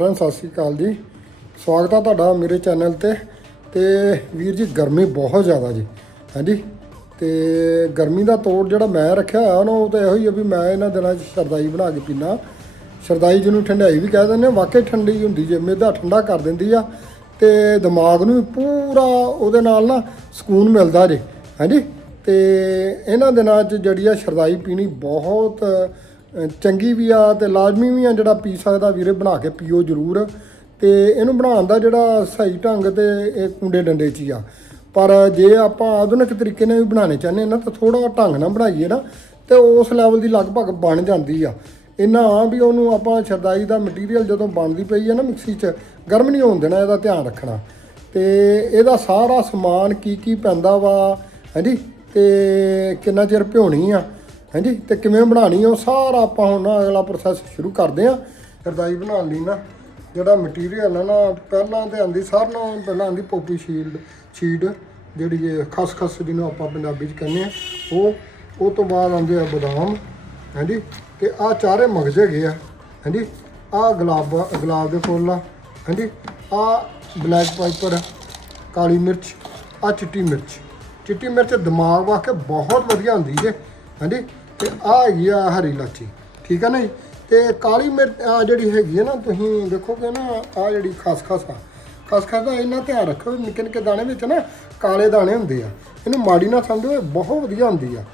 ਸਾਰਿਆਂ ਨੂੰ ਸਤਿ ਸ੍ਰੀ ਅਕਾਲ ਜੀ। ਸਵਾਗਤ ਆ ਤੁਹਾਡਾ ਮੇਰੇ ਚੈਨਲ ਤੇ। ਤੇ ਵੀਰ ਜੀ, ਗਰਮੀ ਬਹੁਤ ਜ਼ਿਆਦਾ ਜੀ। ਹਾਂਜੀ। ਤੇ ਗਰਮੀ ਦਾ ਤੋੜ ਜਿਹੜਾ ਮੈਂ ਰੱਖਿਆ ਹੋਇਆ ਨਾ, ਉਹ ਤਾਂ ਇਹੋ ਹੀ ਆ ਵੀ ਮੈਂ ਇਹਨਾਂ ਦਿਨਾਂ 'ਚ ਸਰਦਾਈ ਬਣਾ ਕੇ ਪੀਣਾ ਸਰਦਾਈ ਜਿਹਨੂੰ ਠੰਡਾਈ ਵੀ ਕਹਿ ਦਿੰਦੇ ਆ, ਵਾਕਈ ਠੰਡੀ ਹੁੰਦੀ ਜੇ ਮੇਦਾ ਠੰਡਾ ਕਰ ਦਿੰਦੀ ਆ। ਤੇ ਦਿਮਾਗ ਨੂੰ ਵੀ ਪੂਰਾ ਉਹਦੇ ਨਾਲ ਨਾ ਸਕੂਨ ਮਿਲਦਾ ਜੇ। ਹਾਂਜੀ। ਤੇ ਇਹਨਾਂ ਦਿਨਾਂ 'ਚ ਜਿਹੜੀ ਆ ਸਰਦਾਈ ਪੀਣੀ ਬਹੁਤ ਚੰਗੀ ਵੀ ਆ ਤੇ ਲਾਜ਼ਮੀ ਵੀ ਆ ਜਿਹੜਾ ਪੀ ਸਕਦਾ ਵੀਰੇ ਬਣਾ ਕੇ ਪੀਓ ਜ਼ਰੂਰ। ਤੇ ਇਹਨੂੰ ਬਣਾਉਣ ਦਾ ਜਿਹੜਾ ਸਹੀ ਢੰਗ ਤੇ ਇਹ ਕੁੰਡੇ ਡੰਡੇ 'ਚ ਹੀ ਆ। ਪਰ ਜੇ ਆਪਾਂ ਆਧੁਨਿਕ ਤਰੀਕੇ ਨਾਲ ਵੀ ਬਣਾਉਣੇ ਚਾਹੁੰਦੇ ਨਾ, ਤਾਂ ਥੋੜਾ ਢੰਗ ਨਾਲ ਬਣਾਈਏ ਨਾ, ਤੇ ਉਸ ਲੈਵਲ ਦੀ ਲਗਭਗ ਬਣ ਜਾਂਦੀ ਆ। ਇੰਨਾ ਆ ਵੀ ਉਹਨੂੰ ਆਪਾਂ ਸ਼ਰਦਾਈ ਦਾ ਮਟੀਰੀਅਲ ਜਦੋਂ ਬਣਦੀ ਪਈ ਹੈ ਨਾ ਮਿਕਸੀ 'ਚ, ਗਰਮ ਨਹੀਂ ਹੋਣ ਦੇਣਾ, ਇਹਦਾ ਧਿਆਨ ਰੱਖਣਾ। ਤੇ ਇਹਦਾ ਸਾਰਾ ਸਮਾਨ ਕੀ ਕੀ ਪੈਂਦਾ ਵਾ ਹਾਂਜੀ ਤੇ ਕਿੰਨਾ ਚਿਰ ਭਿਉਣੀ ਆ? ਹਾਂਜੀ, ਤੇ ਕਿਵੇਂ ਬਣਾਣੀ ਉਹ ਸਾਰਾ ਆਪਾਂ ਹੁਣ ਨਾ ਅਗਲਾ ਪ੍ਰੋਸੈਸ ਸ਼ੁਰੂ ਕਰਦੇ ਆ। ਸ਼ਰਦਾਈ ਬਣਾਉਣ ਲਈ ਨਾ, ਜਿਹੜਾ ਮਟੀਰੀਅਲ ਹੈ ਨਾ, ਪਹਿਲਾਂ ਤੇ ਆਂਦੀ ਸਾਰਿਆਂ ਨਾਲੋਂ ਪਹਿਲਾਂ ਆਂਦੀ ਪੋਪੀ ਸ਼ੀਲਡ ਸ਼ੀਡ ਜਿਹੜੀ ਇਹ ਖਸਖਸ ਜਿਹਨੂੰ ਆਪਾਂ ਪੰਜਾਬੀ 'ਚ ਕਹਿੰਦੇ ਆ, ਉਹ ਉਹ ਤੋਂ ਬਾਅਦ ਆਉਂਦੇ ਆ ਬਦਾਮ, ਹਾਂਜੀ, ਤੇ ਆ ਚਾਰੇ ਮਗਜ਼ ਹੈਗੇ ਆ, ਹਾਂਜੀ, ਆ ਗੁਲਾਬ ਗੁਲਾਬ ਦੇ ਫੁੱਲ ਆ, ਹਾਂਜੀ, ਆ ਬਲੈਕ ਪਾਈਪਰ ਕਾਲੀ ਮਿਰਚ, ਆ ਚਿੱਟੀ ਮਿਰਚ ਚਿੱਟੀ ਮਿਰਚ ਦਿਮਾਗ ਵਾਸਤੇ ਬਹੁਤ ਵਧੀਆ ਹੁੰਦੀ ਹੈ ਹਾਂਜੀ ਤੇ ਆ ਹੈਗੀ ਆ ਹਰੀ ਇਲਾਚੀ। ਠੀਕ ਹੈ ਨਾ ਜੀ? ਤੇ ਕਾਲੀ ਮਿਰਚ ਆ ਜਿਹੜੀ ਹੈਗੀ ਹੈ ਨਾ, ਤੁਸੀਂ ਦੇਖੋਗੇ ਨਾ, ਆ ਜਿਹੜੀ ਖਸਖਸ ਆ। ਖਸਖਸ ਦਾ ਇੰਨਾ ਧਿਆਨ ਰੱਖੋ ਵੀ ਨਿੱਕੇ ਨਿੱਕੇ ਦਾਣੇ ਵਿੱਚ ਨਾ ਕਾਲੇ ਦਾਣੇ ਹੁੰਦੇ ਆ। ਇਹਨੂੰ ਮਾੜੀ ਨਾ ਸਮਝੋ ਬਹੁਤ ਵਧੀਆ ਹੁੰਦੀ ਆ।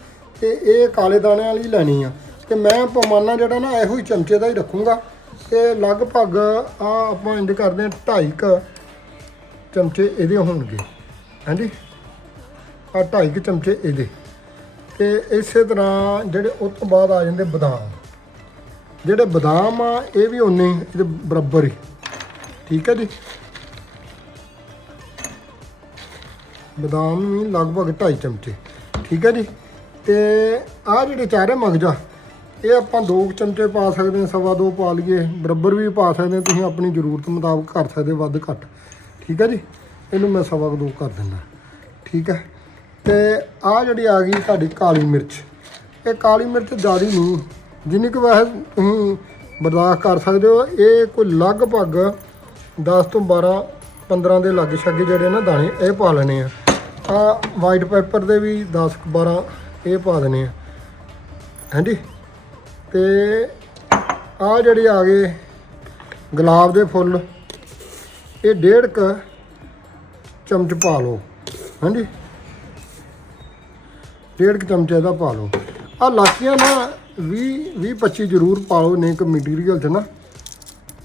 ਤੇ ਇਹ ਕਾਲੇ ਦਾਣੇ ਵਾਲੀ ਲੈਣੀ ਆ। ਤੇ ਮੈਂ ਪਮਾਨਾ ਜਿਹੜਾ ਨਾ, ਇਹੋ ਹੀ ਚਮਚੇ ਦਾ ਹੀ ਰੱਖੂੰਗਾ। ਤੇ ਲਗਭਗ ਆ ਆਪਾਂ ਇੰਜ ਕਰਦੇ ਆ 2.5 ਕ ਚਮਚੇ ਇਹਦੇ ਹੋਣਗੇ। ਹਾਂਜੀ? ਆ 2.5 ਕੁ ਚਮਚੇ ਇਹਦੇ। ਤੇ ਇਸੇ ਤਰ੍ਹਾਂ ਜਿਹੜੇ ਉਸ ਤੋਂ ਬਾਅਦ ਆ ਜਾਂਦੇ ਬਦਾਮ। ਜਿਹੜੇ ਬਦਾਮ ਆ, ਇਹ ਵੀ ਉਨੇ ਇਹਦੇ ਬਰਾਬਰ ਹੀ। ਠੀਕ ਹੈ ਜੀ? ਬਦਾਮ ਵੀ ਲਗਭਗ 2.5 ਚਮਚੇ। ਠੀਕ ਹੈ ਜੀ? ਤੇ ਆ ਜਿਹੜੇ ਚਾਰੇ ਮਗਜਾ, ਇਹ ਆਪਾਂ 2 ਚਮਚੇ ਪਾ ਸਕਦੇ ਹਾਂ, ਸਵਾ ਦੋ ਪਾ ਲਈਏ। ਬਰਾਬਰ ਵੀ ਪਾ ਸਕਦੇ ਤੁਸੀਂ ਆਪਣੀ ਜ਼ਰੂਰਤ ਮੁਤਾਬਕ ਕਰ ਸਕਦੇ ਵੱਧ ਘੱਟ। ਠੀਕ ਹੈ ਜੀ? ਇਹਨੂੰ ਮੈਂ ਸਵਾ ਕੁ ਦੋ ਕਰ ਦਿੰਦਾ। ਠੀਕ ਹੈ? ਤੇ ਆ ਜਿਹੜੀ ਆ ਗਈ ਤੁਹਾਡੀ ਕਾਲੀ ਮਿਰਚ। ਇਹ ਕਾਲੀ ਮਿਰਚ ਜ਼ਿਆਦੀ ਨਹੀਂ, ਜਿੰਨੀ ਕੁ ਵੈਸੇ ਤੁਸੀਂ ਬਰਦਾਸ਼ਤ ਕਰ ਸਕਦੇ ਹੋ, ਇਹ ਕੋਈ ਲਗਭਗ 10 ਤੋਂ 12 15 ਦੇ ਲਾਗੇ ਛੱਗੇ ਜਿਹੜੇ ਨਾ ਦਾਣੇ, ਇਹ ਪਾ ਲੈਣੇ ਆ। ਆ ਵਾਈਟ ਪੇਪਰ ਦੇ ਵੀ 10 ਕੁ 12 ਇਹ ਪਾ ਦੇਣੇ ਆ। ਹਾਂਜੀ? ਤੇ ਆ ਜਿਹੜੇ ਆ ਗਏ ਗੁਲਾਬ ਦੇ ਫੁੱਲ, ਇਹ ਡੇਢ ਕ ਚਮਚ ਪਾ ਲਓ। ਹਾਂਜੀ? ਡੇਢ ਕੁ ਚਮਚੇ ਦਾ ਪਾ ਲਓ। ਆ ਲਾਚੀਆਂ ਨਾ 20 20 25 ਜ਼ਰੂਰ ਪਾ ਲਓ ਨਹੀਂ ਕਿ ਮਟੀਰੀਅਲ 'ਚ ਨਾ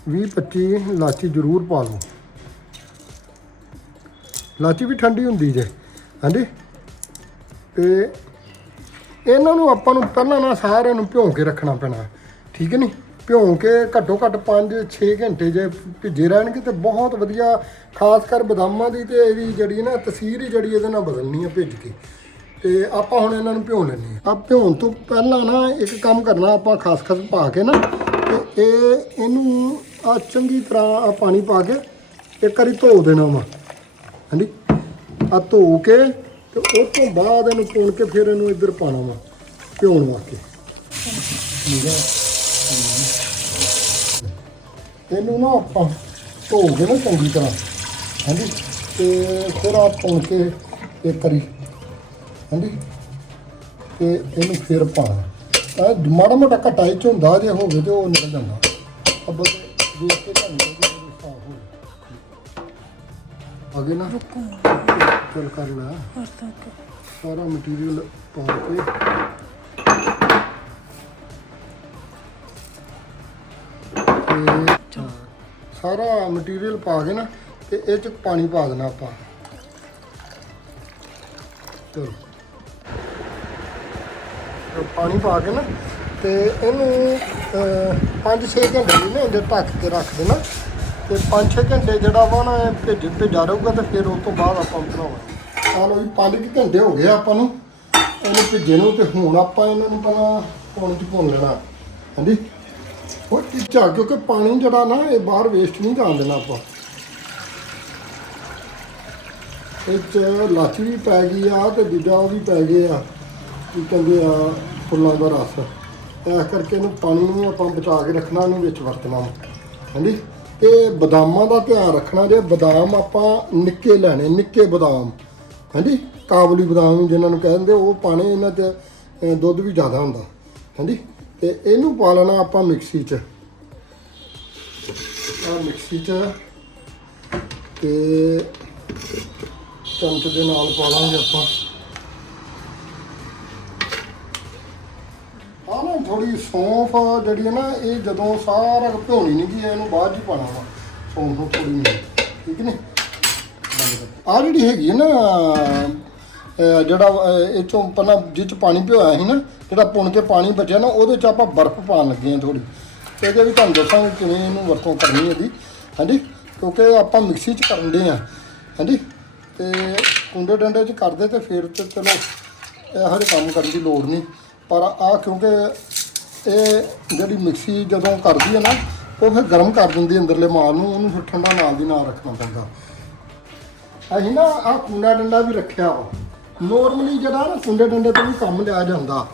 20 25 ਲਾਚੀ ਜ਼ਰੂਰ ਪਾ ਲਓ। ਲਾਚੀ ਵੀ ਠੰਡੀ ਹੁੰਦੀ ਜੇ, ਹਾਂਜੀ? ਤੇ ਇਹਨਾਂ ਨੂੰ ਆਪਾਂ ਨੂੰ ਪਹਿਲਾਂ ਨਾ ਸਾਰਿਆਂ ਨੂੰ ਭਿਉਂ ਕੇ ਰੱਖਣਾ ਪੈਣਾ, ਠੀਕ ਹੈ ਨਹੀਂ? ਭਿਉਂ ਕੇ ਘੱਟੋ ਘੱਟ 5-6 ਘੰਟੇ ਜੇ ਭਿੱਜੇ ਰਹਿਣਗੇ ਤੇ ਬਹੁਤ ਵਧੀਆ, ਖਾਸ ਕਰ ਬਦਾਮਾਂ ਦੀ ਤੇ ਇਹਦੀ ਜਿਹੜੀ ਨਾ ਤਸੀਰ ਹੀ ਜਿਹੜੀ ਇਹਦੇ ਨਾਲ ਬਦਲਣੀ ਆ ਭਿੱਜ ਕੇ। ਤੇ ਆਪਾਂ ਹੁਣ ਇਹਨਾਂ ਨੂੰ ਭਿਉਂ ਲੈਣੇ ਆ ਭਿਉਣ ਤੋਂ ਪਹਿਲਾਂ ਨਾ ਇੱਕ ਕੰਮ ਕਰਨਾ, ਆਪਾਂ ਖਸਖਸ ਪਾ ਕੇ ਨਾ, ਤੇ ਇਹ ਇਹਨੂੰ ਆ ਚੰਗੀ ਤਰ੍ਹਾਂ ਆ ਪਾਣੀ ਪਾ ਕੇ ਇੱਕ ਵਾਰੀ ਧੋ ਦੇਣਾ ਵਾ। ਹਾਂਜੀ? ਆ ਧੋ ਕੇ ਤੇ ਉਹ ਤੋਂ ਬਾਅਦ ਇਹਨੂੰ ਪੁਣ ਕੇ ਫਿਰ ਇਹਨੂੰ ਇੱਧਰ ਪਾਣਾ ਵਾ, ਭਿਉਣ ਵਾਸਤੇ। ਠੀਕ ਹੈ ਇਹਨੂੰ ਨਾ ਆਪਾਂ ਧੋ ਕੇ ਨਾ ਚੰਗੀ ਤਰ੍ਹਾਂ। ਹਾਂਜੀ? ਤੇ ਫਿਰ ਆ ਪੁਣ ਕੇ ਇੱਕ ਵਾਰੀ ਹਾਂਜੀ। ਤੇ ਇਹਨੂੰ ਫਿਰ ਪਾਣਾ ਆ ਮਾੜਾ ਮੋਟਾ ਘਟਾਈ ਚ ਹੁੰਦਾ ਜੇ ਹੋਵੇ ਤੇ ਉਹ ਨਿਕਲ ਜਾਂਦਾ। ਅੱਬਲ ਦੇਖ ਕੇ ਤੁਹਾਨੂੰ ਕੋਈ ਸਾਫ਼ ਹੋ ਅਗੇ ਨਾ ਚਲ ਕਰ ਲੈ। ਸਾਰਾ ਮਟੀਰੀਅਲ ਪਾ ਕੇ। ਤੇ ਸਾਰਾ ਮਟੀਰੀਅਲ ਪਾ ਕੇ ਨਾ ਤੇ ਇਹ ਚ ਪਾਣੀ ਪਾ ਦੇਣਾ ਆਪਾਂ। ਚਲੋ। ਪਾਣੀ ਪਾ ਕੇ ਨਾ, ਤੇ ਇਹਨੂੰ 5-6 ਘੰਟੇ ਲਈ ਨਾ ਇਹਦੇ ਢੱਕ ਕੇ ਰੱਖ ਦੇਣਾ। ਤੇ 5-6 ਘੰਟੇ ਜਿਹੜਾ ਵਾ ਨਾ, ਇਹ ਭਿੱਜ, ਭਿੱਜਾ ਰਹੂਗਾ ਤੇ ਫਿਰ ਉਸ ਤੋਂ ਬਾਅਦ ਆਪਾਂ ਬਣਾਵਾਂਗੇ। ਚਲੋ ਜੀ 5 ਘੰਟੇ ਹੋ ਗਏ ਆਪਾਂ ਨੂੰ। ਇਹਨੂੰ ਭਿੱਜੇ ਨੂੰ ਤੇ ਹੁਣ ਆਪਾਂ ਇਹਨਾਂ ਨੂੰ ਪਹਿਲਾਂ ਪਾਣੀ ਚ ਭੁੰਨ ਲੈਣਾ। ਹਾਂਜੀ? ਉਹ ਚੀਚਾ ਕਿਉਂਕਿ ਪਾਣੀ ਜਿਹੜਾ ਨਾ, ਇਹ ਬਾਹਰ ਵੇਸਟ ਨਹੀਂ ਜਾਣ ਦੇਣਾ ਆਪਾਂ। ਇਹ ਚ ਲਾਚੀ ਵੀ ਪੈ ਗਈ ਆ ਤੇ ਦੂਜਾ ਉਹ ਵੀ ਪੈ ਗਿਆ ਆ। ਕੀ ਕਹਿੰਦੇ ਆ? ਫੁੱਲਾਂ ਦਾ ਰਸ। ਇਸ ਕਰਕੇ ਇਹਨੂੰ ਪਾਣੀ ਨੂੰ ਆਪਾਂ ਬਚਾ ਕੇ ਰੱਖਣਾ, ਇਹਨੂੰ ਵਿੱਚ ਵਰਤਣਾ। ਹਾਂਜੀ? ਤੇ ਬਦਾਮਾਂ ਦਾ ਧਿਆਨ ਰੱਖਣਾ, ਜੇ ਬਦਾਮ ਆਪਾਂ ਨਿੱਕੇ ਲੈਣੇ, ਨਿੱਕੇ ਬਦਾਮ। ਹਾਂਜੀ? ਕਾਬਲੀ ਬਦਾਮ ਜਿਨ੍ਹਾਂ ਨੂੰ ਕਹਿੰਦੇ, ਉਹ ਪਾਣੇ ਇਹਨਾਂ 'ਚ ਦੁੱਧ ਵੀ ਜ਼ਿਆਦਾ ਹੁੰਦਾ। ਹਾਂਜੀ? ਤੇ ਇਹਨੂੰ ਪਾ ਲੈਣਾ ਆਪਾਂ ਮਿਕਸੀ 'ਚ। ਆ ਮਿਕਸੀ 'ਚ ਤੇ ਚਮਚ ਦੇ ਨਾਲ ਪਾ ਲਾਂਗੇ ਆਪਾਂ। ਥੋੜੀ ਸੌਂਫ ਜਿਹੜੀ ਹੈ ਨਾ, ਇਹ ਜਦੋਂ ਸਾਰਾ ਭਿਉਣੀ ਨਹੀਂ ਗਈ, ਇਹਨੂੰ ਬਾਅਦ 'ਚ ਹੀ ਪਾਣਾ ਵਾ। ਸੌਂਫ ਨੂੰ ਥੋੜੀ ਨਹੀਂ ਠੀਕ ਨੇ ਆ ਜਿਹੜੀ ਹੈਗੀ ਹੈ ਨਾ ਜਿਹੜਾ ਇਹ ਚੋਂ ਪਹਿਲਾਂ ਜਿਹ ਚ ਪਾਣੀ ਭਿਓਇਆ ਸੀ ਨਾ, ਜਿਹੜਾ ਪੁਣ ਕੇ ਪਾਣੀ ਬਚਿਆ ਨਾ, ਉਹਦੇ ਚ ਆਪਾਂ ਬਰਫ਼ ਪਾਉਣ ਲੱਗੇ ਹਾਂ ਥੋੜੀ ਇਹਦੇ ਵੀ ਤੁਹਾਨੂੰ ਦੱਸਾਂਗੇ ਕਿਵੇਂ ਇਹਨੂੰ ਵਰਤੋਂ ਕਰਨੀ ਹੈ ਇਹਦੀ। ਹਾਂਜੀ? ਕਿਉਂਕਿ ਆਪਾਂ ਮਿਕਸੀ ਚ ਕਰਨ ਦੇ ਆ ਹਾਂਜੀ? ਤੇ ਕੁੰਡੇ ਡੰਡੇ ਚ ਕਰਦੇ ਤੇ ਫਿਰ ਤੇ ਚਲੋ, ਇਹ ਜਿਹੇ ਕੰਮ ਕਰਨ ਦੀ ਲੋੜ ਨਹੀਂ। ਪਰ ਆ ਕਿਉਂਕਿ ਇਹ ਜਿਹੜੀ ਮਿਕਸੀ ਜਦੋਂ ਕਰਦੀ ਹੈ ਨਾ, ਉਹ ਫਿਰ ਗਰਮ ਕਰ ਦਿੰਦੀ ਅੰਦਰਲੇ ਮਾਲ ਨੂੰ, ਉਹਨੂੰ ਫਿਰ ਠੰਡਾ ਨਾਲ ਦੀ ਨਾਲ ਰੱਖਣਾ ਪੈਂਦਾ। ਅਸੀਂ ਨਾ ਆ ਕੁੰਡਾ ਡੰਡਾ ਵੀ ਰੱਖਿਆ ਵਾ। ਨੋਰਮਲੀ ਜਿਹੜਾ ਨਾ ਕੁੰਡੇ ਡੰਡੇ ਤੋਂ ਵੀ ਕੰਮ ਲਿਆ ਜਾਂਦਾ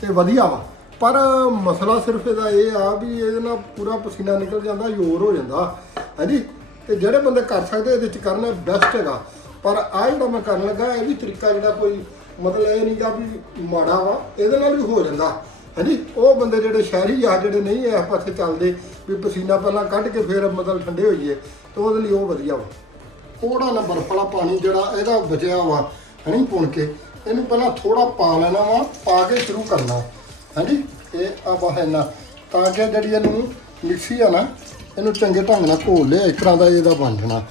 ਤੇ ਵਧੀਆ ਵਾ। ਪਰ ਮਸਲਾ ਸਿਰਫ ਇਹਦਾ ਇਹ ਆ ਵੀ ਇਹਦੇ ਨਾਲ ਪੂਰਾ ਪਸੀਨਾ ਨਿਕਲ ਜਾਂਦਾ, ਜ਼ੋਰ ਹੋ ਜਾਂਦਾ। ਹਾਂਜੀ? ਤੇ ਜਿਹੜੇ ਬੰਦੇ ਕਰ ਸਕਦੇ ਇਹਦੇ ਚ ਕਰਨਾ ਬੈਸਟ ਹੈਗਾ। ਪਰ ਆ ਜਿਹੜਾ ਮੈਂ ਕਰਨ ਲੱਗਾ, ਇਹ ਵੀ ਤਰੀਕਾ ਜਿਹੜਾ ਕੋਈ ਮਤਲਬ ਇਹ ਨਹੀਂ ਨਹੀਂਗਾ ਵੀ ਮਾੜਾ ਵਾ, ਇਹਦੇ ਨਾਲ ਵੀ ਹੋ ਜਾਂਦਾ। ਹਾਂਜੀ, ਉਹ ਬੰਦੇ ਜਿਹੜੇ ਸ਼ਹਿਰੀ ਆ ਜਿਹੜੇ ਨਹੀਂ ਇਸ ਪਾਸੇ ਚੱਲਦੇ, ਵੀ ਪਸੀਨਾ ਪਹਿਲਾਂ ਕੱਢ ਕੇ ਫਿਰ ਮਤਲਬ ਠੰਡੇ ਹੋਈਏ ਤੇ ਉਹਦੇ ਲਈ ਉਹ ਵਧੀਆ ਵਾ। ਥੋੜਾ ਨਾ ਬਰਫ ਵਾਲਾ ਪਾਣੀ ਜਿਹੜਾ ਇਹਦਾ ਬਚਿਆ ਵਾ, ਹਣੀ ਪੁਣ ਕੇ, ਇਹਨੂੰ ਪਹਿਲਾਂ ਥੋੜਾ ਪਾ ਲੈਣਾ ਵਾ, ਪਾ ਕੇ ਸ਼ੁਰੂ ਕਰਨਾ। ਹਾਂਜੀ, ਇਹ ਆ ਬਹਾਨਾ ਤਾਂ ਕਿ ਜਿਹੜੀ ਇਹਨੂੰ ਮਿਕਸੀ ਆ ਨਾ, ਇਹਨੂੰ ਚੰਗੇ ਢੰਗ ਨਾਲ ਘੋਲ ਲਿਆ ਇਸ ਤਰ੍ਹਾਂ ਦਾ ਇਹਦਾ ਬਣ ਜਾਣਾ।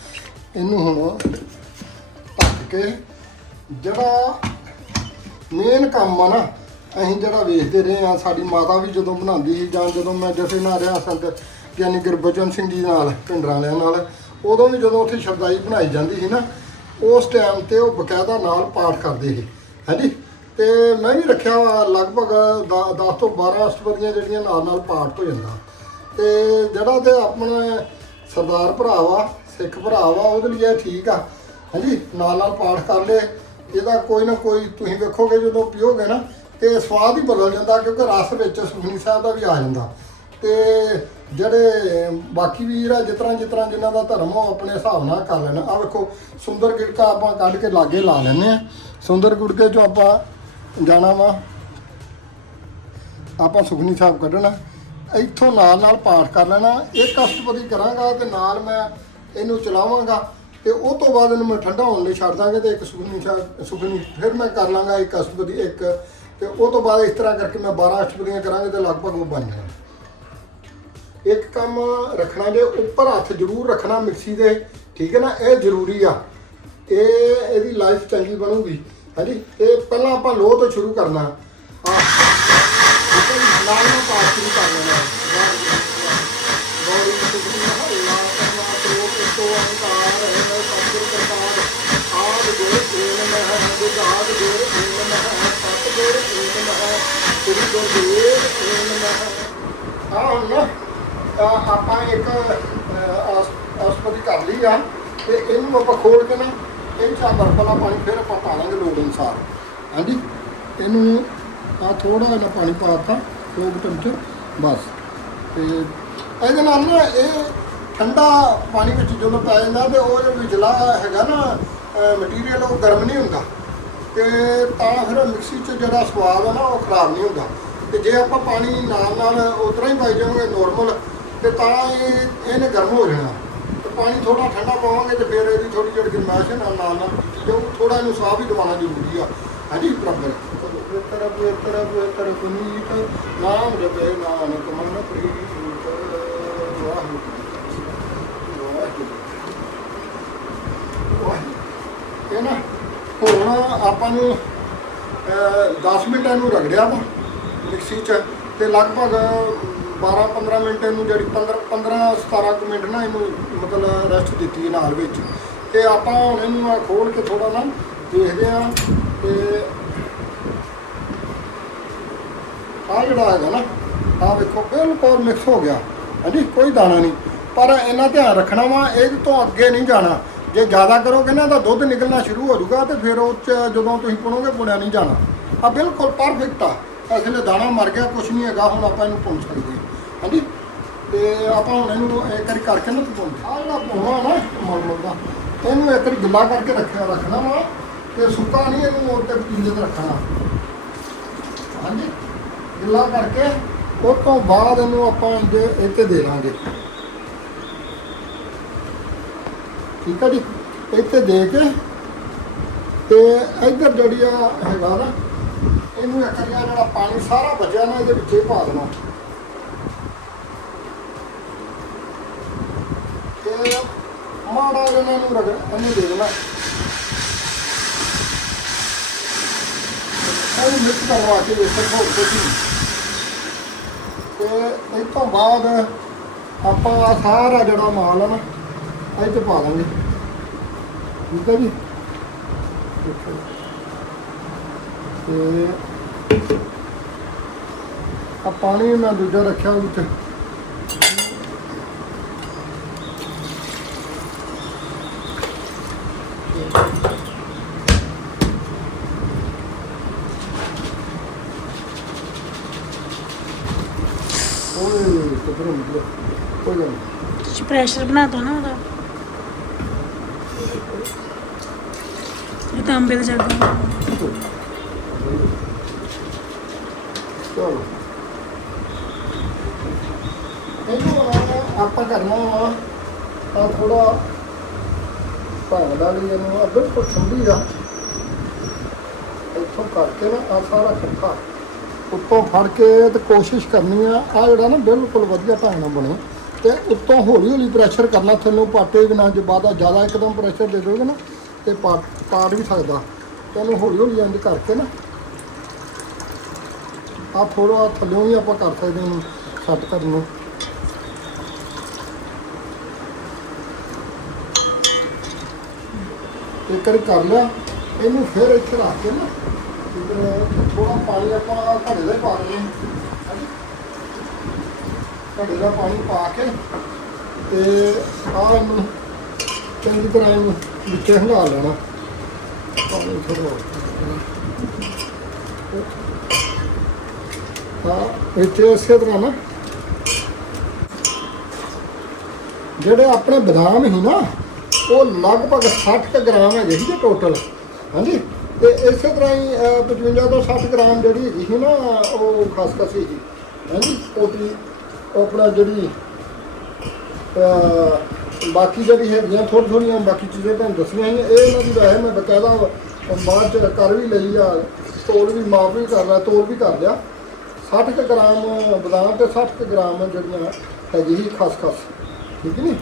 ਇਹਨੂੰ ਹੁਣ ਢੱਕ ਕੇ, ਜਿਹੜਾ ਮੇਨ ਕੰਮ ਆ ਨਾ ਅਸੀਂ ਜਿਹੜਾ ਵੇਖਦੇ ਰਹੇ ਆ ਸਾਡੀ ਮਾਤਾ ਵੀ ਜਦੋਂ ਬਣਾਉਂਦੀ ਸੀ ਜਾਂ ਜਦੋਂ ਮੈਂ ਜਥੇ ਨਾਲ ਰਿਹਾ ਸੰਤ ਗਿਆਨੀ ਗੁਰਬਚਨ ਸਿੰਘ ਜੀ ਨਾਲ ਪਿੰਡਰਾਂ ਵਾਲਿਆਂ ਨਾਲ, ਉਦੋਂ ਵੀ ਜਦੋਂ ਉੱਥੇ ਸ਼ਰਦਾਈ ਬਣਾਈ ਜਾਂਦੀ ਸੀ ਨਾ, ਉਸ ਟਾਈਮ ਤੇ ਉਹ ਬਕਾਇਦਾ ਨਾਲ ਪਾਠ ਕਰਦੇ ਸੀ, ਹਾਂਜੀ? ਤੇ ਮੈਂ ਵੀ ਰੱਖਿਆ ਵਾ ਲਗਭਗ 10 ਤੋਂ 12 ਅਸ਼ਟਪਦੀਆਂ ਜਿਹੜੀਆਂ ਨਾਲ ਨਾਲ ਪਾਠ ਹੋ ਜਾਂਦਾ। ਤੇ ਜਿਹੜਾ ਤੇ ਆਪਣਾ ਸਰਦਾਰ ਭਰਾ ਵਾ, ਸਿੱਖ ਭਰਾ ਵਾ, ਉਹਦੇ ਲਈ ਇਹ ਠੀਕ ਆ, ਹਾਂਜੀ? ਨਾਲ ਨਾਲ ਪਾਠ ਕਰ ਲੇ ਇਹਦਾ ਕੋਈ ਨਾ ਕੋਈ ਤੁਸੀਂ ਵੇਖੋਗੇ ਜਦੋਂ ਪੀਓਗੇ ਨਾ ਤੇ ਸਵਾਦ ਹੀ ਬਦਲ ਜਾਂਦਾ ਕਿਉਂਕਿ ਰਸ ਵਿੱਚ ਸੁਖਨੀ ਸਾਹਿਬ ਦਾ ਵੀ ਆ ਜਾਂਦਾ। ਤੇ ਜਿਹੜੇ ਬਾਕੀ ਵੀਰ ਆ, ਜਿਸ ਤਰ੍ਹਾਂ ਜਿਸ ਤਰ੍ਹਾਂ ਜਿਨ੍ਹਾਂ ਦਾ ਧਰਮ ਆ ਉਹ ਆਪਣੇ ਹਿਸਾਬ ਨਾਲ ਕਰ ਲੈਣਾ। ਆ ਵੇਖੋ, ਸੁੰਦਰ ਗਿੜਕਾ ਆਪਾਂ ਕੱਢ ਕੇ ਲਾਗੇ ਲਾ ਲੈਂਦੇ ਆ ਸੁੰਦਰ ਗੁੜਕੇ ਚੋਂ ਆਪਾਂ ਜਾਣਾ ਵਾ। ਆਪਾਂ ਸੁਖਨੀ ਸਾਹਿਬ ਕੱਢਣਾ। ਇੱਥੋਂ ਨਾਲ ਨਾਲ ਪਾਠ ਕਰ ਲੈਣਾ। ਇੱਕ ਅਸ਼ਟਪਦੀ ਕਰਾਂਗਾ ਤੇ ਨਾਲ ਮੈਂ ਇਹਨੂੰ ਚਲਾਵਾਂਗਾ। ਤੇ ਉਹ ਤੋਂ ਬਾਅਦ ਇਹਨੂੰ ਮੈਂ ਠੰਡਾ ਹੋਣ ਲਈ ਛੱਡ ਦਾਂਗੇ ਤੇ ਇੱਕ ਸੁਖਨੀ ਸਾਹਿਬ ਸੁਖਨੀ ਫਿਰ ਮੈਂ ਕਰ ਲਾਂਗਾ ਇੱਕ ਅਸ਼ਟਪਦੀ ਇੱਕ ਤੇ ਉਹ ਤੋਂ ਬਾਅਦ ਇਸ ਤਰ੍ਹਾਂ ਕਰਕੇ ਮੈਂ 12 ਅਸ਼ਟਪਦੀਆਂ ਕਰਾਂਗੇ ਤੇ ਲਗਭਗ ਉਹ ਬਣ ਜਾਣਾ। ਇੱਕ ਕੰਮ ਰੱਖਣਾ ਜੇ, ਉੱਪਰ ਹੱਥ ਜ਼ਰੂਰ ਰੱਖਣਾ ਮਿਕਸੀ ਦੇ, ਠੀਕ ਹੈ ਨਾ? ਇਹ ਜ਼ਰੂਰੀ ਆ। ਇਹ ਇਹਦੀ ਲਾਈਫ ਚੰਗੀ ਬਣੂਗੀ। ਹਾਂਜੀ? ਤੇ ਪਹਿਲਾਂ ਆਪਾਂ ਲੋਹ ਤੋਂ ਸ਼ੁਰੂ ਕਰਨਾ। ਆ ਨਾਲ ਨਾਲ ਪਾਠ ਮਹਿ ਆ ਤਾਂ ਆਪਾਂ ਇੱਕ ਅਸਪਤੀ ਕਰ ਲਈ ਆ ਤੇ ਇਹਨੂੰ ਆਪਾਂ ਖੋਲ ਕੇ ਨਾ ਇਹ ਚਾ ਬਰਫ ਵਾਲਾ ਪਾਣੀ ਫਿਰ ਆਪਾਂ ਪਾ ਲਾਂਗੇ ਲੋੜ ਅਨੁਸਾਰ। ਹਾਂਜੀ? ਇਹਨੂੰ ਆ ਥੋੜਾ ਜਿਹਾ ਪਾਣੀ ਪਾਤਾ ਦੋ ਕੁ ਚਮਚ ਬਸ। ਤੇ ਇਹਦੇ ਨਾਲ ਨਾ ਇਹ ਠੰਡਾ ਪਾਣੀ ਵਿੱਚ ਜਦੋਂ ਪੈ ਜਾਂਦਾ ਤੇ ਉਹ ਜੋ ਵਿਚਲਾ ਹੈਗਾ ਨਾ ਮਟੀਰੀਅਲ ਉਹ ਗਰਮ ਨਹੀਂ ਹੁੰਦਾ। ਤੇ ਤਾਂ ਫਿਰ ਮਿਕਸੀ 'ਚ ਜਿਹੜਾ ਸਵਾਦ ਆ ਨਾ ਉਹ ਖਰਾਬ ਨਹੀਂ ਹੁੰਦਾ। ਤੇ ਜੇ ਆਪਾਂ ਪਾਣੀ ਨਾਲ ਨਾਲ ਉਤਰਾ ਹੀ ਪਾਈ ਜਾਵਾਂਗੇ ਨੋਰਮਲ ਤੇ ਤਾਂ ਇਹ ਇਹਨੇ ਗਰਮ ਹੋ ਜਾਣਾ। ਤੇ ਪਾਣੀ ਥੋੜਾ ਠੰਡਾ ਪਾਵਾਂਗੇ ਤੇ ਫਿਰ ਇਹਦੀ ਥੋੜੀ ਜਿਹੀ ਗਰਮਾਇਸ਼ ਨਾਲ ਨਾਲ ਨਾਲ ਕੀਤੀ ਜਾਊ। ਥੋੜਾ ਇਹਨੂੰ ਸਾਹ ਵੀ ਦਵਾਉਣਾ ਜ਼ਰੂਰੀ ਆ। ਹਾਂਜੀ ਬਰਾਬਰ। ਤੇਰਾ ਤੇਰਾ ਤੇਰਾ ਪੁਨੀਤ। ਨਾਮ ਜਪੇ ਨਾਨਕ ਮਨ ਪ੍ਰੀਤ ਵਾਹਿਗੁਰੂ ਵਾਹਿਗੁਰੂ। ਵਾਹਿਗੁਰੂ। ਇਹ ਨਾ ਹੁਣ ਆਪਾਂ ਨੂੰ 10 ਮਿੰਟ ਇਹਨੂੰ ਰਗੜਿਆ ਵਾ। ਮਿਕਸੀ 'ਚ ਤੇ ਲਗਭਗ 12-15 ਮਿੰਟ ਇਹਨੂੰ ਜਿਹੜੀ 15 15-17 ਕੁ ਮਿੰਟ ਨਾ ਇਹਨੂੰ ਮਤਲਬ ਰੈਸਟ ਦਿੱਤੀ ਨਾਲ ਵਿੱਚ। ਤੇ ਆਪਾਂ ਹੁਣ ਇਹਨੂੰ ਆਹ ਖੋਲ ਕੇ ਥੋੜਾ ਨਾ ਦੇਖਦੇ ਆ ਤੇ ਆ ਜਿਹੜਾ ਹੈਗਾ ਨਾ ਆ ਵੇਖੋ, ਬਿਲਕੁਲ ਮਿਕਸ ਹੋ ਗਿਆ। ਹਾਂਜੀ, ਕੋਈ ਦਾਣਾ ਨਹੀਂ। ਪਰ ਇਹਨਾਂ ਧਿਆਨ ਰੱਖਣਾ ਵਾ ਇਹਦੇ ਤੋਂ ਅੱਗੇ ਨਹੀਂ ਜਾਣਾ। ਜੇ ਜ਼ਿਆਦਾ ਕਰੋਗੇ ਨਾ, ਤਾਂ ਦੁੱਧ ਨਿਕਲਣਾ ਸ਼ੁਰੂ ਹੋ ਜਾਊਗਾ ਤੇ ਫਿਰ ਉਹ 'ਚ ਜਦੋਂ ਤੁਸੀਂ ਪੁਣੋਗੇ, ਪੁਣਿਆ ਨਹੀਂ ਜਾਣਾ। ਆ ਬਿਲਕੁਲ ਪਰਫੈਕਟ ਆ। ਇਸ ਲਈ ਦਾਣਾ ਮਰ ਗਿਆ ਕੁਝ ਨਹੀਂ ਹੈਗਾ, ਹੁਣ ਆਪਾਂ ਇਹਨੂੰ ਪੁਣ ਸਕਦੇ ਹਾਂ। ਹਾਂਜੀ? ਤੇ ਆਪਾਂ ਹੁਣ ਇਹਨੂੰ ਇੱਕ ਵਾਰੀ ਕਰਕੇ ਨਾ ਪਾਉਂ ਆ ਜਿਹੜਾ ਪਾਉਣਾ ਨਾ ਮਲਮਲ ਦਾ ਇਹਨੂੰ ਇੱਕ ਵਾਰੀ ਗਿੱਲਾ ਕਰਕੇ ਰੱਖਿਆ, ਰੱਖਣਾ ਵਾ, ਤੇ ਸੁੱਕਾ ਨਹੀਂ ਇਹਨੂੰ ਉੱਤੇ ਪੀਲੇ ਤੇ ਰੱਖਣਾ। ਹਾਂਜੀ? ਗਿੱਲਾ ਕਰਕੇ ਉਸ ਤੋਂ ਬਾਅਦ ਇਹਨੂੰ ਆਪਾਂ ਜੇ ਇੱਥੇ ਦੇ ਦਾਂਗੇ। ਠੀਕ ਹੈ ਜੀ? ਇੱਥੇ ਦੇ ਕੇ, ਤੇ ਇੱਧਰ ਜਿਹੜੀ ਆ ਹੈਗਾ ਨਾ ਇਹਨੂੰ ਇੱਕ ਵਾਰੀ ਜਿਹੜਾ ਪਾਣੀ ਸਾਰਾ ਬਚਿਆ ਨਾ ਇਹਦੇ ਵਿੱਚ ਹੀ ਪਾ ਦੇਣਾ। ਤੇ ਮਾੜਾ ਜਿਹਾ ਇਹਨਾਂ ਨੂੰ ਇਹਨੂੰ ਦੇ ਦੇਣਾ। ਇਹਨੂੰ ਮਿਕਸ ਕਰਵਾ ਕੇ ਵੇਖੋ ਹੋਰ ਕੁਝ ਨਹੀਂ। ਤੇ ਇਸ ਤੋਂ ਬਾਅਦ ਆਪਾਂ ਸਾਰਾ ਜਿਹੜਾ ਮਾਲ ਹੈ ਨਾ ਇਹ 'ਚ ਪਾ ਦਾਂਗੇ। ਠੀਕ ਹੈ ਜੀ? ਦੇਖੋ। ਤੇ ਆ ਪਾਣੀ ਮੈਂ ਦੂਜਾ ਰੱਖਿਆ ਵਿੱਚ ਪ੍ਰੈਸ਼ਰ ਬਣਾ ਦੋ ਨਾ ਉਹਦਾ। ਇਹ ਤਾਂਬੇ ਦਾ ਜੱਗ ਹੁੰਦਾ। ਚਲੋ। ਇਹਨੂੰ ਆਪਾਂ ਕਰਨਾ ਆ ਥੋੜਾ ਭਾਂਡਾ ਲਈ ਇਹਨੂੰ ਆ ਬਿਲਕੁਲ ਠੰਡੀ ਆ। ਇੱਥੋਂ ਕਰਕੇ ਨਾ ਆ ਸਾਰਾ ਇਕੱਠਾ ਉੱਤੋਂ ਫੜ ਕੇ ਤੇ ਕੋਸ਼ਿਸ਼ ਕਰਨੀ ਆ ਆ ਜਿਹੜਾ ਨਾ ਬਿਲਕੁਲ ਵਧੀਆ ਢੰਗ ਨਾਲ ਬਣੇ। ਤੇ ਉੱਤੋਂ ਹੌਲੀ ਹੌਲੀ ਪ੍ਰੈਸ਼ਰ ਕਰਨਾ ਥੱਲੋਂ ਪਾਟੇ ਬਿਨਾਂ ਜੇ ਬਾਦਾ ਜ਼ਿਆਦਾ ਇੱਕਦਮ ਪ੍ਰੈਸ਼ਰ ਦੇ ਦੋਗੇ ਨਾ ਤੇ ਪਾਟ ਪਾਟ ਵੀ ਸਕਦਾ। ਤੇ ਇਹਨੂੰ ਹੌਲੀ ਹੌਲੀ ਇੰਜ ਕਰਕੇ ਨਾ ਆ ਥੋੜਾ ਥੱਲਿਓਂ ਵੀ ਆਪਾਂ ਕਰ ਸਕਦੇ ਹਾਂ ਸੈੱਟ ਕਰਨ ਨੂੰ। ਇੱਕ ਵਾਰੀ ਕਰ ਲਿਆ, ਇਹਨੂੰ ਫਿਰ ਇੱਥੇ ਰੱਖ ਕੇ ਨਾ ਥੋੜਾ ਪਾਣੀ ਆਪਾਂ ਘੜੇ ਦਾ ਪਾ ਦਿੰਦੇ ਘੜੇ ਦਾ ਪਾਣੀ ਪਾ ਕੇ ਤੇ ਆਹ ਇਹਨੂੰ ਚੰਗੀ ਤਰ੍ਹਾਂ ਇਹਨੂੰ ਵਿੱਚ ਹਲਾ ਲੈਣਾ। ਪਾਣੀ ਥੋੜਾ ਹਾਂ ਇੱਥੇ ਇਸੇ ਤਰ੍ਹਾਂ ਨਾ। ਜਿਹੜੇ ਆਪਣੇ ਬਦਾਮ ਹੀ ਨਾ ਉਹ ਲਗਭਗ 60 ਕੁ ਗ੍ਰਾਮ ਹੈਗੇ ਸੀ ਟੋਟਲ ਹਾਂਜੀ? ਤੇ ਇਸੇ ਤਰ੍ਹਾਂ ਹੀ ਅਹ, 55 ਤੋਂ 60 ਗ੍ਰਾਮ ਜਿਹੜੀ ਹੈਗੀ ਸੀ ਨਾ ਉਹ ਖਸਖਸ ਸੀ। ਹਾਂਜੀ? ਉਹਦੀ ਆਪਣਾ ਜਿਹੜੀ ਬਾਕੀ ਜਿਹੜੀ ਹੈਗੀਆਂ ਥੋੜ੍ਹ ਥੋੜ੍ਹੀਆਂ ਬਾਕੀ ਚੀਜ਼ਾਂ ਤੁਹਾਨੂੰ ਦੱਸੀਆਂ ਸੀ। ਇਹ ਇਹਨਾਂ ਦੀ ਵੈਸੇ ਮੈਂ ਬਕਾਇਦਾ ਬਾਅਦ ਚ ਕਰ ਵੀ ਲਈ ਆ ਤੋਲ ਵੀ ਮਾਫ਼ ਵੀ ਕਰ ਲਿਆ ਤੋਲ ਵੀ ਕਰ ਲਿਆ। 60 ਕੁ ਗ੍ਰਾਮ ਬਦਾਮ ਤੇ 60 ਕੁ ਗ੍ਰਾਮ ਜਿਹੜੀਆਂ ਹੈਗੀ ਸੀ ਖਸਖਸ ਠੀਕ ਨਹੀਂ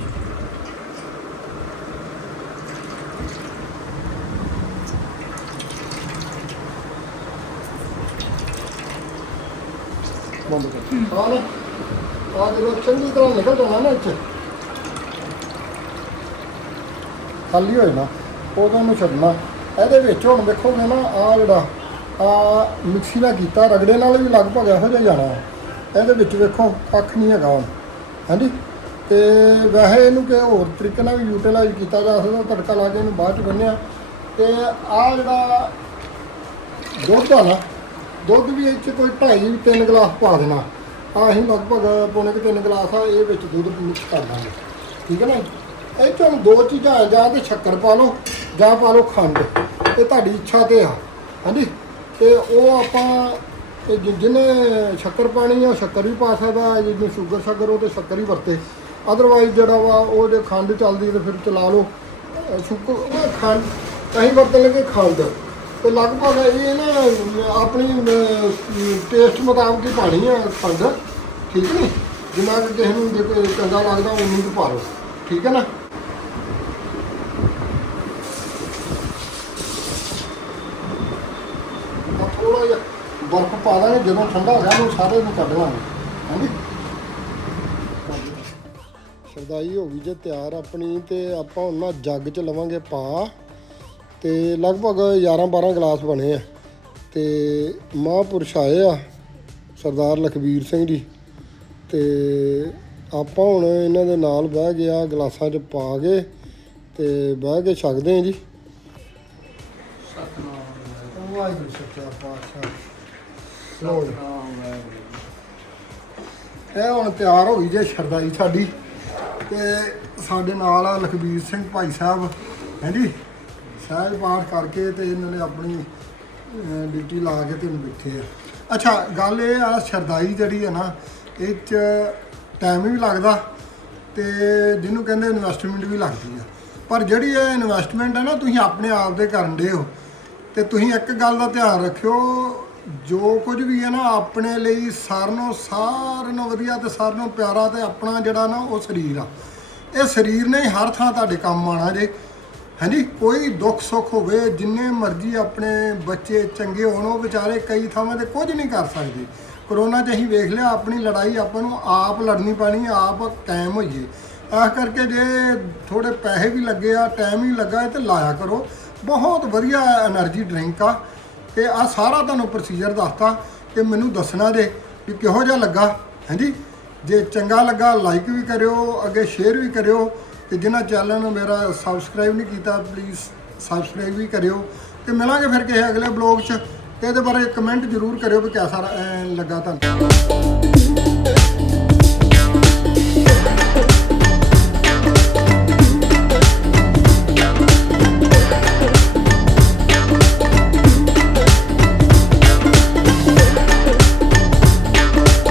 ਬੰਦ ਕਰ। ਹਾਂ। ਆ ਜਦੋਂ ਚੰਗੀ ਤਰ੍ਹਾਂ ਨਿਕਲ ਜਾਣਾ ਨਾ ਇੱਥੇ ਖਾਲੀ ਹੋਏ ਨਾ ਉਦੋਂ ਨੂੰ ਛੱਡਣਾ। ਇਹਦੇ ਵਿੱਚ ਹੁਣ ਵੇਖੋਗੇ ਨਾ ਆ ਜਿਹੜਾ ਆ ਮਿਕਸੀ ਨਾਲ ਕੀਤਾ, ਰਗੜੇ ਨਾਲ ਵੀ ਲਗਭਗ ਇਹੋ ਜਿਹਾ ਜਾਣਾ ਵਾ। ਇਹਦੇ ਵਿੱਚ ਵੇਖੋ, ਕੱਖ ਨਹੀਂ ਹੈਗਾ। ਹੁਣ ਹਾਂਜੀ? ਤੇ ਵੈਸੇ ਇਹਨੂੰ ਕਿ ਹੋਰ ਤਰੀਕੇ ਨਾਲ ਵੀ ਯੂਟਿਲਾਈਜ਼ ਕੀਤਾ ਜਾ ਸਕਦਾ, ਤੜਕਾ ਲਾ ਕੇ ਇਹਨੂੰ ਬਾਅਦ ਚ ਬੰਨਿਆ ਤੇ ਆ ਜਿਹੜਾ ਦੁੱਧ ਆ ਨਾ, ਦੁੱਧ ਵੀ ਇਹ 'ਚ ਕੋਈ ਢਾਈ, ਤਿੰਨ ਗਲਾਸ ਪਾ ਦੇਣਾ। ਆ ਅਸੀਂ ਲਗਭਗ ਪੌਣੇ ਕੁ ਤਿੰਨ ਗਲਾਸ ਆ, ਇਹ ਵਿੱਚ ਦੁੱਧ ਮਿਕਸ ਕਰ ਦਾਂਗੇ। ਠੀਕ ਹੈ ਨਾ ਇਹ 'ਚ ਦੋ ਚੀਜ਼ਾਂ ਆ, ਜਾਂ ਤੇ ਸ਼ੱਕਰ ਪਾ ਲਓ, ਜਾਂ ਪਾ ਲਓ ਖੰਡ। ਇਹ ਤੁਹਾਡੀ ਇੱਛਾ ਤੇ ਆ। ਹਾਂਜੀ? ਤੇ ਉਹ ਆਪਾਂ ਇਹ ਜਿ- ਜਿਹਨੇ ਸ਼ੱਕਰ ਪਾਣੀ ਆ, ਸ਼ੱਕਰ ਵੀ ਪਾ ਸਕਦਾ ਜਿਹਨੂੰ ਸ਼ੂਗਰ, ਸ਼ੱਕਰ, ਉਹ ਤੇ ਸ਼ੱਕਰ ਹੀ ਵਰਤੇ। ਅਦਰਵਾਈਜ਼ ਜਿਹੜਾ ਵਾ, ਉਹ ਜੇ ਖੰਡ ਚੱਲਦੀ ਤੇ ਫਿਰ ਚਲਾ ਲਓ। ਅਹ ਸ਼ੁਕਰ, ਉਹ ਖੰਡ, ਅਸੀਂ ਵਰਤਣ ਲੱਗੇ ਖੰਡ। ਤੇ ਲਗਭਗ ਇਹ ਨਾ, ਆਪਣੀ ਟੇਸਟ ਮੁਤਾਬਕ ਹੀ ਪਾਣੀ ਆ ਖੰਡ। ਠੀਕ ਨਹੀਂ ਜਿੰਨਾ ਕਿ ਕਿਸੇ ਨੂੰ ਜੇ ਕੋਈ ਚੰਗਾ ਲੱਗਦਾ, ਉਨੀ ਕੁ ਪਾ ਲਓ। ਠੀਕ ਹੈ ਨਾ? ਜਿਹਾ ਬਰਫ਼ ਪਾ ਦਾਂਗੇ ਜਦੋਂ ਠੰਡਾ ਹੋ ਗਿਆ ਉਹਨੂੰ ਸਾਰੇ ਨੂੰ ਕੱਢ ਲਾਂਗੇ। ਹਾਂਜੀ? ਸਰਦਾਈ ਹੋ ਗਈ ਜੇ ਤਿਆਰ ਆਪਣੀ ਤੇ ਆਪਾਂ ਹੁਣ ਨਾ ਜੱਗ 'ਚ ਲਵਾਂਗੇ ਪਾ। ਤੇ ਲਗਭਗ 11 12 ਗਲਾਸ ਬਣੇ ਆ। ਤੇ ਮਹਾਂਪੁਰਸ਼ ਆਏ ਆ ਸਰਦਾਰ ਲਖਬੀਰ ਸਿੰਘ ਜੀ। ਤੇ ਆਪਾਂ ਹੁਣ ਇਹਨਾਂ ਦੇ ਨਾਲ ਬਹਿ ਗਿਆ ਗਲਾਸਾਂ 'ਚ ਪਾ ਕੇ ਤੇ ਬਹਿ ਕੇ ਛਕਦੇ ਆ ਜੀ। ਵਾਹਿਗੁਰੂ ਸੱਚਾ ਪਾਤਸ਼ਾਹ ਲਓ ਜੀ। ਇਹ ਹੁਣ ਤਿਆਰ ਹੋ ਗਈ ਜੇ ਸ਼ਰਦਾਈ ਸਾਡੀ ਤੇ ਸਾਡੇ ਨਾਲ ਆ ਲਖਬੀਰ ਸਿੰਘ ਭਾਈ ਸਾਹਿਬ ਹਾਂਜੀ ਸਹਿਜ ਪਾਠ ਕਰਕੇ ਤੇ ਇਹਨਾਂ ਨੇ ਆਪਣੀ ਅਹ, ਡਿਊਟੀ ਲਾ ਕੇ ਤੇ ਹੁਣ ਬੈਠੇ ਆ। ਅੱਛਾ ਗੱਲ ਇਹ ਆ ਸ਼ਰਦਾਈ ਜਿਹੜੀ ਆ ਨਾ ਇਹ ਚ ਟਾਈਮ ਵੀ ਲੱਗਦਾ ਤੇ ਜਿਹਨੂੰ ਕਹਿੰਦੇ ਇਨਵੈਸਟਮੈਂਟ ਵੀ ਲੱਗਦੀ ਆ। ਪਰ ਜਿਹੜੀ ਇਹ ਇਨਵੈਸਟਮੈਂਟ ਹੈ ਨਾ ਤੁਸੀਂ ਆਪਣੇ ਆਪ ਦੇ ਕਰਨ ਦੇ ਹੋ। ਤੇ ਤੁਸੀਂ ਇੱਕ ਗੱਲ ਦਾ ਧਿਆਨ ਰੱਖਿਓ ਜੋ ਕੁਝ ਵੀ ਹੈ ਨਾ, ਆਪਣੇ ਲਈ ਸਾਰਨੋਂ ਨੂੰ ਵਧੀਆ ਤੇ ਨੂੰ ਪਿਆਰਾ ਤੇ ਆਪਣਾ ਜਿਹੜਾ ਨਾ ਉਹ ਸਰੀਰ ਆ। ਇਹ ਸਰੀਰ ਨੇ ਹਰ ਥਾਂ ਤੁਹਾਡੇ ਕੰਮ ਆਣਾ ਜੇ। ਹਾਂਜੀ, ਕੋਈ ਦੁੱਖ ਸੁੱਖ ਹੋਵੇ, ਜਿੰਨੇ ਮਰਜ਼ੀ ਆਪਣੇ ਬੱਚੇ ਚੰਗੇ ਹੋਣ, ਉਹ ਵਿਚਾਰੇ ਕਈ ਥਾਵਾਂ ਤੇ ਕੁਝ ਨਹੀਂ ਕਰ ਸਕਦੇ। ਕਰੋਨਾ 'ਚ ਅਸੀਂ ਵੇਖ ਲਿਆ, ਆਪਣੀ ਲੜਾਈ ਆਪਾਂ ਨੂੰ ਆਪ ਲੜਨੀ ਪੈਣੀ, ਆਪ ਕਾਇਮ ਹੋਈਏ। ਆਹ ਕਰਕੇ ਜੇ ਥੋੜੇ ਪੈਸੇ ਵੀ ਲੱਗੇ ਆ ਟਾਈਮ ਵੀ ਲੱਗਾ ਤੇ ਲਾਇਆ ਕਰੋ। ਬਹੁਤ ਵਧੀਆ એનર્ਜੀ ਡਰਿੰਕ ਆ। ਤੇ ਆ ਸਾਰਾ ਤੁਹਾਨੂੰ ਪ੍ਰੋਸੀਜਰ ਦੱਸਤਾ ਤੇ ਮੈਨੂੰ ਦੱਸਣਾ ਜੇ ਕਿ ਕਿਹੋ ਜਿਹਾ ਲੱਗਾ, ਹਾਂਜੀ? ਜੇ ਚੰਗਾ ਲੱਗਾ ਲਾਈਕ ਵੀ ਕਰਿਓ, ਅੱਗੇ ਸ਼ੇਅਰ ਵੀ ਕਰਿਓ ਤੇ ਜਿਨ੍ਹਾਂ ਚੈਨਲ ਨੂੰ ਮੇਰਾ ਸਬਸਕ੍ਰਾਈਬ ਨਹੀਂ ਕੀਤਾ ਪਲੀਜ਼ ਸਬਸਕ੍ਰਾਈਬ ਵੀ ਕਰਿਓ ਤੇ ਮਿਲਾਂਗੇ ਫਿਰ ਕਿਸੇ ਅਗਲੇ ਬਲੌਗ 'ਚ ਤੇ ਇਹਦੇ ਬਾਰੇ ਕਮੈਂਟ ਜ਼ਰੂਰ ਕਰਿਓ ਵੀ ਕਿਹਦਾ ਲੱਗਾ ਤੁਹਾਨੂੰ।